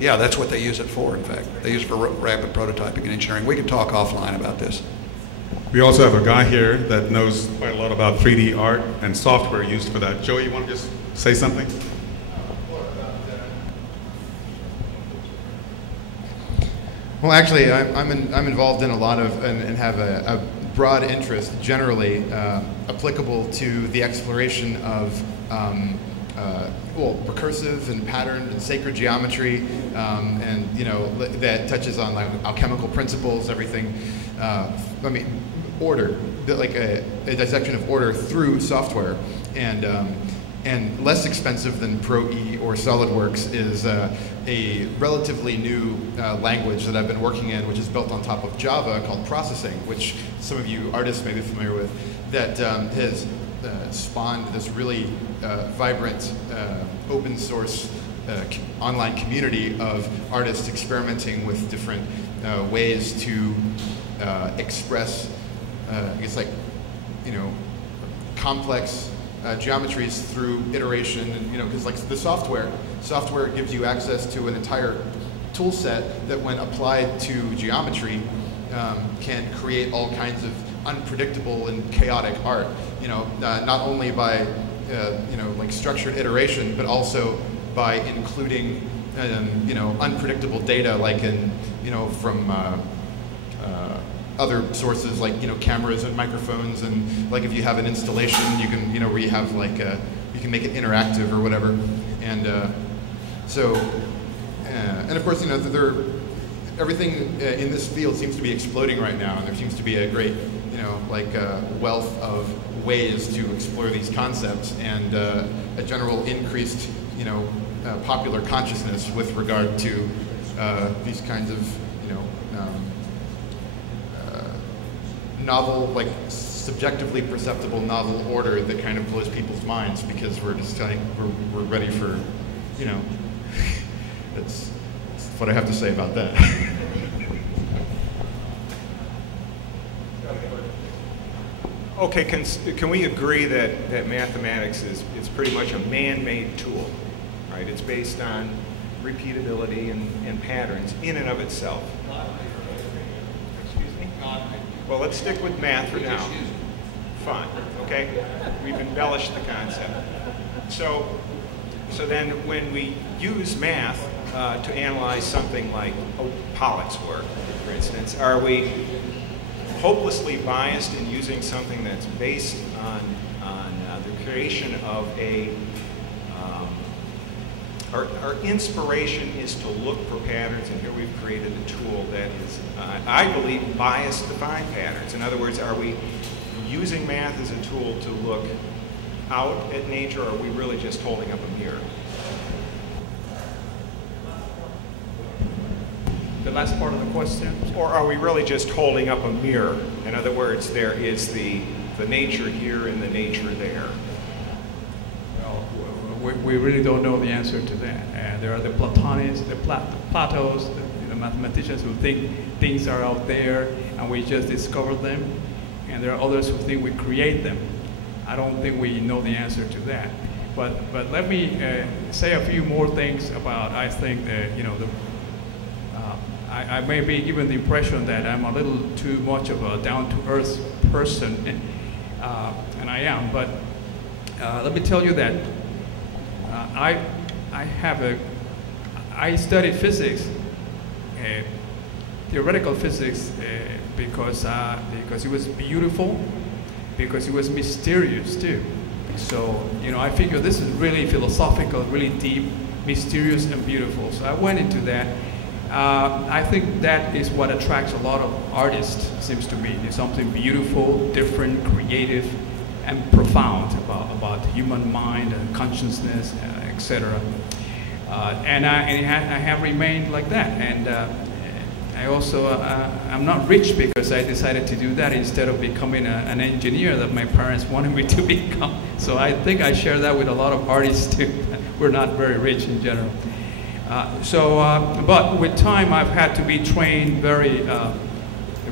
Yeah, that's what they use it for, in fact. They use it for rapid prototyping and engineering. We can talk offline about this. We also have a guy here that knows quite a lot about 3D art and software used for that. Joey, you want to just say something? Well, actually, I'm involved in a lot of, and have a broad interest generally applicable to the exploration of recursive and patterned and sacred geometry, and that touches on like alchemical principles, everything. Order, like a dissection of order through software, and less expensive than Pro-E or SolidWorks is a relatively new language that I've been working in, which is built on top of Java, called Processing, which some of you artists may be familiar with, that has spawned this really vibrant open source online community of artists experimenting with different ways to express complex geometries through iteration, and because like the software gives you access to an entire tool set that, when applied to geometry, can create all kinds of unpredictable and chaotic art. Not only by like structured iteration, but also by including unpredictable data, like from other sources, like cameras and microphones, and like if you have an installation, you can where you have like you can make it interactive or whatever, and and of course everything in this field seems to be exploding right now, and there seems to be a great wealth of ways to explore these concepts, and a general increased popular consciousness with regard to these kinds of novel, like subjectively perceptible novel order that kind of blows people's minds, because we're just we're ready for, that's what I have to say about that. Okay, can we agree that mathematics is pretty much a man-made tool, right? It's based on repeatability and patterns in and of itself. Excuse me? Well, let's stick with math for now. Fine, okay? We've embellished the concept. So then when we use math to analyze something like Pollock's work, for instance, are we hopelessly biased in using something that's based on the creation of our inspiration is to look for patterns, and here we've created a tool that is, I believe, biased to find patterns. In other words, are we using math as a tool to look out at nature, or are we really just holding up a mirror? The last part of the question? Or are we really just holding up a mirror? In other words, there is the nature here and the nature there. Well, we really don't know the answer to that. There are the Platonists, the Platos, the mathematicians who think things are out there and we just discover them. And there are others who think we create them. I don't think we know the answer to that. But let me say a few more things about, I think, I may be given the impression that I'm a little too much of a down-to-earth person, and I am, but let me tell you that I studied physics, theoretical physics, because it was beautiful, because it was mysterious too. So, I figure this is really philosophical, really deep, mysterious, and beautiful. So I went into that. I think that is what attracts a lot of artists, seems to me. There's something beautiful, different, creative, and profound about the human mind and consciousness, etc. And I have remained like that. And I also, I'm not rich because I decided to do that instead of becoming an engineer that my parents wanted me to become. So I think I share that with a lot of artists too. We're not very rich in general. But with time, I've had to be trained very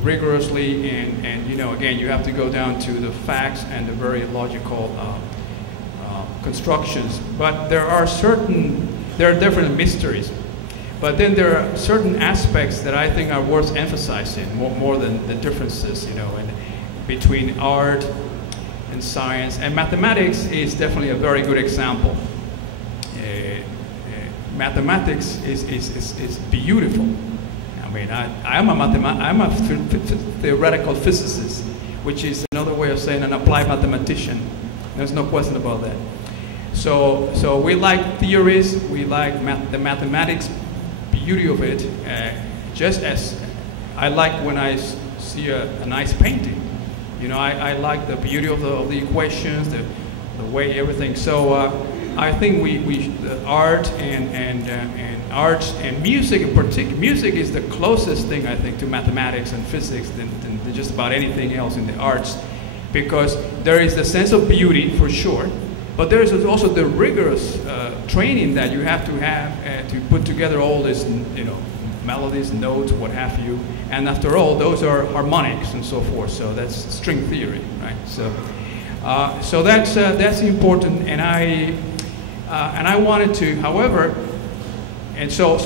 rigorously, and again, you have to go down to the facts and the very logical constructions. But there are different mysteries. But then there are certain aspects that I think are worth emphasizing more than the differences, you know, and between art and science. And mathematics is definitely a very good example. Mathematics is beautiful. I mean, I'm a theoretical physicist, which is another way of saying an applied mathematician. There's no question about that. So we like theories, we like the mathematics beauty of it, just as I like when I see a nice painting. You know, I like the beauty of the equations, the way everything. So I think the art and arts and music in particular. Music is the closest thing I think to mathematics and physics than just about anything else in the arts, because there is the sense of beauty for sure, but there is also the rigorous training that you have to put together all this, you know, melodies, notes, what have you. And after all, those are harmonics and so forth. So that's string theory, right? So that's important. And I wanted to, however, and so